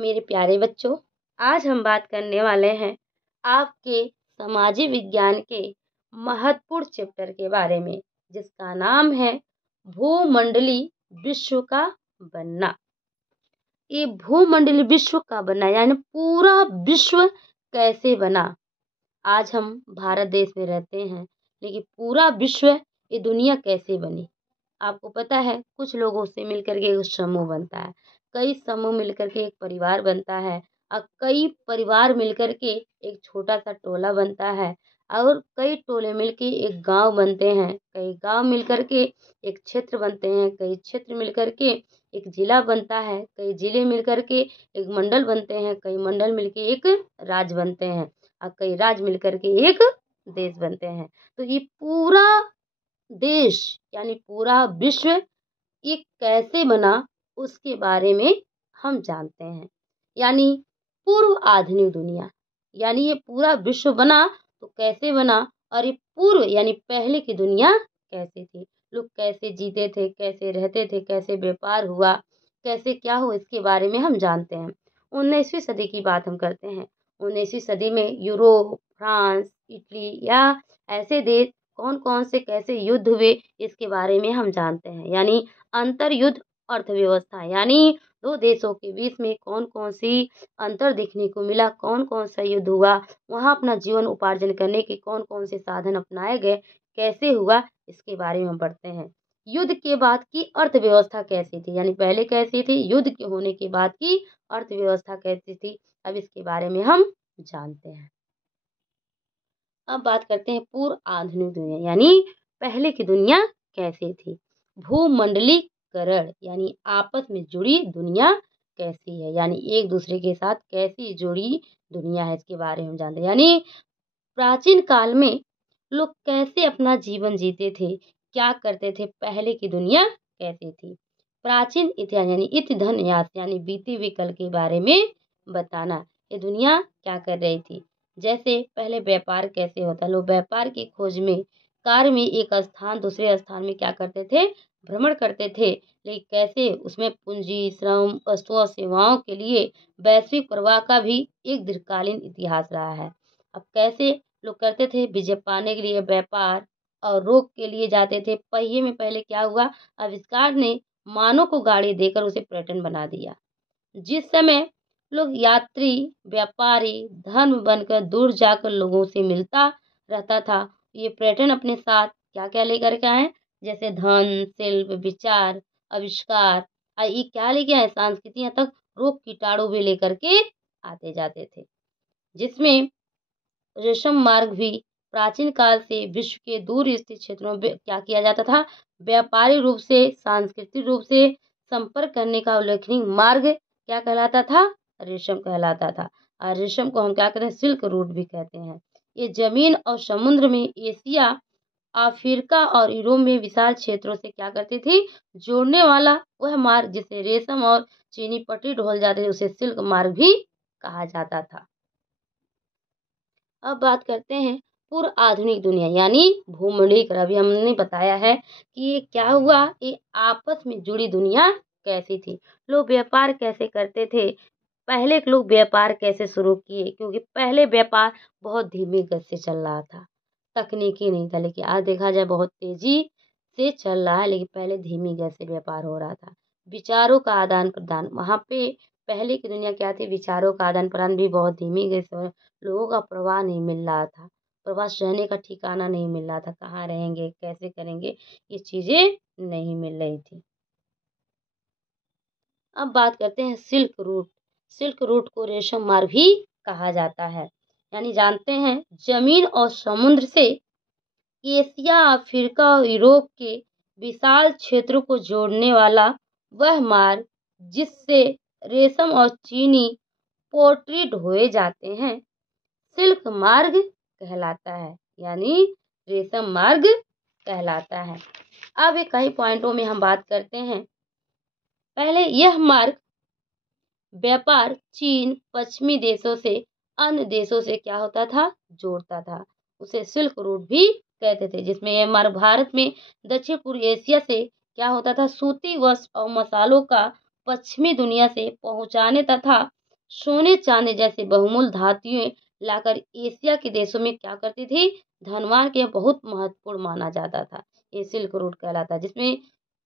मेरे प्यारे बच्चों, आज हम बात करने वाले हैं आपके सामाजिक विज्ञान के महत्वपूर्ण चैप्टर के बारे में, जिसका नाम है भूमंडलीय विश्व का बनना। ये भूमंडलीय विश्व का बनना यानी पूरा विश्व कैसे बना। आज हम भारत देश में रहते हैं, लेकिन पूरा विश्व, ये दुनिया कैसे बनी। आपको पता है, कुछ लोगों से मिलकर के एक समूह बनता है, कई समूह मिलकर के एक परिवार बनता है, और कई परिवार मिलकर के एक छोटा सा टोला बनता है, और कई टोले मिलके एक गांव बनते हैं, कई गांव मिलकर के एक क्षेत्र बनते हैं, कई क्षेत्र मिलकर के एक जिला बनता है, कई जिले मिलकर के एक मंडल बनते हैं, कई मंडल मिलके एक राज्य बनते हैं, और कई राज्य मिलकर के एक देश बनते हैं। तो ये पूरा देश यानी पूरा विश्व ये कैसे बना, उसके बारे में हम जानते हैं। यानी पूर्व आधुनिक दुनिया, यानी ये पूरा विश्व बना तो कैसे बना, और ये पूर्व यानी पहले की दुनिया कैसी थी, लोग कैसे जीते थे, कैसे रहते थे, कैसे व्यापार हुआ, कैसे क्या हुआ, इसके बारे में हम जानते हैं। 19वीं सदी की बात हम करते हैं। 19वीं सदी में यूरोप, फ्रांस, इटली या ऐसे देश कौन कौन से कैसे युद्ध हुए, इसके बारे में हम जानते हैं। यानी अंतर युद्ध अर्थव्यवस्था, यानी दो देशों के बीच में कौन कौन सी अंतर देखने को मिला, कौन कौन सा युद्ध हुआ, वहाँ अपना जीवन उपार्जन करने के कौन कौन से साधन अपनाए गए, कैसे हुआ, इसके बारे में हम पढ़ते हैं। युद्ध के बाद की अर्थव्यवस्था कैसी थी, यानी पहले कैसी थी, युद्ध के होने के बाद की अर्थव्यवस्था कैसी थी, अब इसके बारे में हम जानते हैं। अब बात करते हैं पूर्व आधुनिक दुनिया, यानी पहले की दुनिया कैसी थी। भूमंडलीकरण यानी आपस में जुड़ी दुनिया कैसी है, यानी एक दूसरे के साथ कैसी जुड़ी दुनिया है, इसके बारे में हम जानते हैं। यानी प्राचीन काल में लोग कैसे अपना जीवन जीते थे, क्या करते थे, पहले की दुनिया कैसी थी। प्राचीन इतिहास यानी इतिहास यानी बीते हुए कल के बारे में बताना, ये दुनिया क्या कर रही थी। जैसे पहले व्यापार कैसे होता, लोग व्यापार की खोज में कार्य में एक स्थान दूसरे स्थान में क्या करते थे, भ्रमण करते थे, लेकिन कैसे उसमें पूंजी, श्रम, वस्तुओं, सेवाओं के लिए वैश्विक प्रवाह का भी एक दीर्घकालीन इतिहास रहा है। अब कैसे लोग करते थे, विजय पाने के लिए व्यापार और रोग के लिए जाते थे। पहिए में पहले क्या हुआ, आविष्कार ने मानव को गाड़ी देकर उसे पर्यटन बना दिया। जिस समय लोग यात्री, व्यापारी, धर्म बनकर दूर जाकर लोगों से मिलता रहता था, ये पर्यटन अपने साथ क्या क्या लेकर के आए, जैसे धन, शिल्प, विचार, आविष्कार, ये क्या लेके आए, संस्कृतियां तक, रोग कीटाणु भी लेकर के आते जाते थे। जिसमें रेशम मार्ग भी प्राचीन काल से विश्व के दूर स्थित क्षेत्रों में क्या किया जाता था, व्यापारिक रूप से, सांस्कृतिक रूप से संपर्क करने का उल्लेखनीय मार्ग क्या कहलाता था, रेशम कहलाता था। और रेशम को हम क्या कहते हैं, सिल्क रूट भी कहते हैं। ये जमीन और समुद्र में एशिया, अफ्रीका और यूरोप में विशाल क्षेत्रों से क्या करती थी, जोड़ने वाला वह मार्ग, जिसे रेशम और चीनी पट्टी ढोल जाते थे, उसे सिल्क मार्ग भी कहा जाता था। अब बात करते हैं पूर्व आधुनिक दुनिया यानी भूमंडलीकरण। अभी हमने बताया है कि ये क्या हुआ, ये आपस में जुड़ी दुनिया कैसी थी, लोग व्यापार कैसे करते थे, पहले के लोग व्यापार कैसे शुरू किए, क्योंकि पहले व्यापार बहुत धीमी गति से चल रहा था, तकनीकी नहीं था, लेकिन आज देखा जाए बहुत तेजी से चल रहा है, लेकिन पहले धीमी गति से व्यापार हो रहा था। विचारों का आदान प्रदान, वहाँ पे पहले की दुनिया क्या थी, विचारों का आदान प्रदान भी बहुत धीमी गति से, लोगों का प्रवाह नहीं मिल रहा था, प्रवास रहने का ठिकाना नहीं मिल रहा था, कहाँ रहेंगे, कैसे करेंगे, ये चीजें नहीं मिल रही थी। अब बात करते हैं सिल्क रूट। सिल्क रूट को रेशम मार्ग भी कहा जाता है। यानी जानते हैं, जमीन और समुद्र से एशिया, अफ्रीका और यूरोप के विशाल क्षेत्रों को जोड़ने वाला वह मार्ग, जिससे रेशम और चीनी पोट्री ढोए जाते हैं, सिल्क मार्ग कहलाता है, यानी रेशम मार्ग कहलाता है। अब ये कई पॉइंटों में हम बात करते हैं। पहले यह मार्ग व्यापार चीन, पश्चिमी देशों से अन्य देशों से क्या होता था, जोड़ता था, उसे सिल्क रूट भी कहते थे। जिसमें यह मार्ग भारत में दक्षिण पूर्व एशिया से क्या होता था, सूती वस्त्र और मसालों का पश्चिमी दुनिया से पहुंचाने तथा सोने चांदी जैसे बहुमूल्य धातुएं लाकर एशिया के देशों में क्या करती थी, धनवान के बहुत महत्वपूर्ण माना जाता था। ये सिल्क रूट कहलाता है, जिसमें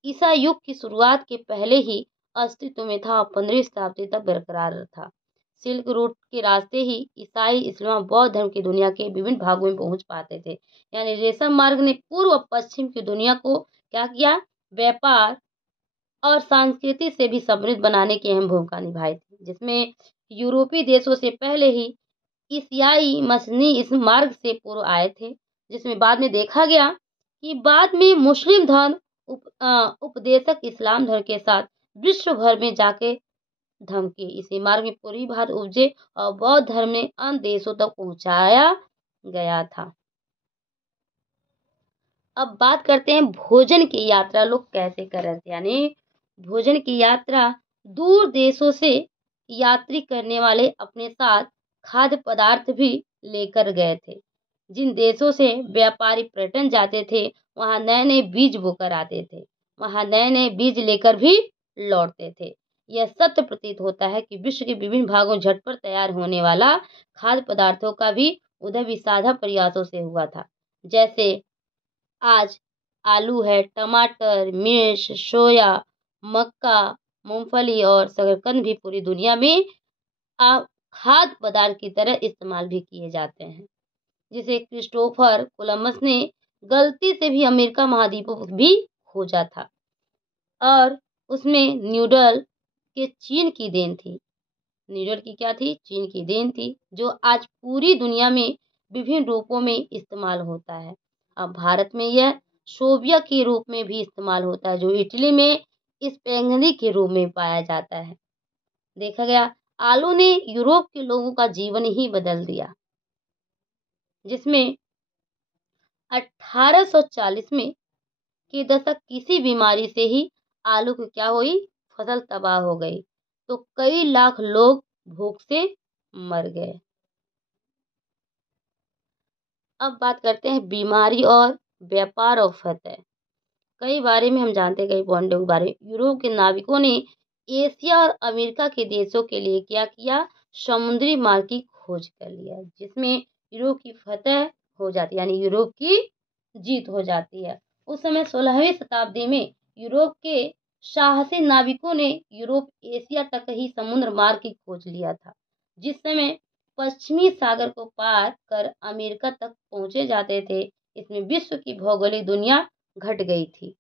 ईसा युग की शुरुआत के पहले ही अस्तित्व में था और 15वीं शताब्दी तक बरकरार था। सिल्क रूट के रास्ते ही ईसाई, इस्लाम, बौद्ध धर्म की दुनिया के विभिन्न भागों में पहुंच पाते थे। यानी रेशम मार्ग ने पूर्व और पश्चिम की दुनिया को क्या किया, व्यापार और संस्कृति से भी समृद्ध बनाने की अहम भूमिका निभाई थी, जिसमें यूरोपीय देशों से पहले ही ईसाई मसीही इस मार्ग से पूर्व आए थे, जिसमें बाद में देखा गया कि बाद में मुस्लिम धर्म उपदेशक इस्लाम धर्म के साथ विश्व भर में जाके धर्म के इसी मार्ग में पूरी बात उपजे और बौद्ध धर्म ने अन्य देशों तक पहुंचाया गया था। अब बात करते हैं भोजन की यात्रा लोग कैसे कर रहे थे। यानी भोजन की यात्रा दूर देशों से यात्री करने वाले अपने साथ खाद्य पदार्थ भी लेकर गए थे। जिन देशों से व्यापारी पर्यटन जाते थे वहां नए नए बीज बोकर आते थे, वहां नए नए बीज लेकर भी लौटते थे। यह सत्य प्रतीत होता है कि विश्व के विभिन्न भागों झटपट तैयार होने वाला खाद्य पदार्थों का भी उदय भी साझा प्रयासों से हुआ था। जैसे आज आलू है, टमाटर, मिर्च, सोया, मक्का, मूंगफली और शकरकंद भी पूरी दुनिया में खाद्य पदार्थ की तरह इस्तेमाल भी किए जाते हैं। जिसे क्रिस्टोफर कोलंबस ने गलती से भी अमेरिका महाद्वीप भी खोजा था और उसमें न्यूडल के चीन की देन थी। न्यूडल की क्या थी, चीन की देन थी, जो आज पूरी दुनिया में विभिन्न रूपों में इस्तेमाल होता है। अब भारत में यह शोबिया के रूप में भी इस्तेमाल होता है, जो इटली में स्पैगेटी के रूप में पाया जाता है। देखा गया आलू ने यूरोप के लोगों का जीवन ही बदल दिया, जिसमें 1840 में के दशक किसी बीमारी से ही आलू की क्या हुई, फसल तबाह हो गई, तो कई लाख लोग भूख से मर गए। अब बात करते हैं बीमारी और व्यापार और फतह। कई बारे में हम जानते हैं, कई पॉइंटों के बारे में। यूरोप के नाविकों ने एशिया और अमेरिका के देशों के लिए क्या किया, समुद्री मार्ग की खोज कर लिया, जिसमें यूरोप की फतह हो जाती है, यानी यूरोप की जीत हो जाती है। उस समय 16वीं शताब्दी में यूरोप के साहसी नाविकों ने यूरोप एशिया तक ही समुद्र मार्ग की खोज लिया था, जिस समय पश्चिमी सागर को पार कर अमेरिका तक पहुंचे जाते थे। इसमें विश्व की भौगोलिक दुनिया घट गई थी।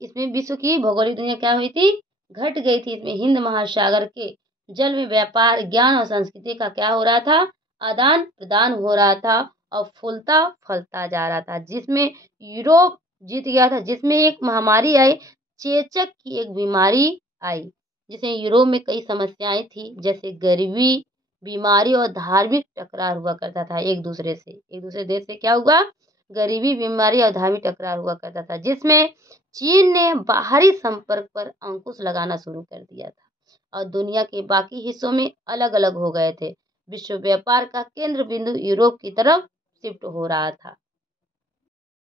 इसमें विश्व की भौगोलिक दुनिया क्या हुई थी, घट गई थी। इसमें हिंद महासागर के जल में व्यापार, ज्ञान और संस्कृति का क्या हो रहा था, आदान प्रदान हो रहा था और फूलता फलता जा रहा था, जिसमें यूरोप जीत गया था। जिसमें एक महामारी आई, चेचक की एक बीमारी आई, जिसमें यूरोप में कई समस्याएं थी, जैसे गरीबी, बीमारी और धार्मिक टकरार हुआ करता था एक दूसरे देश से क्या हुआ, गरीबी, बीमारी और धार्मिक टकरार हुआ करता था, जिसमें चीन ने बाहरी संपर्क पर अंकुश लगाना शुरू कर दिया था और दुनिया के बाकी हिस्सों में अलग अलग हो गए थे। विश्व व्यापार का केंद्र बिंदु यूरोप की तरफ शिफ्ट हो रहा था।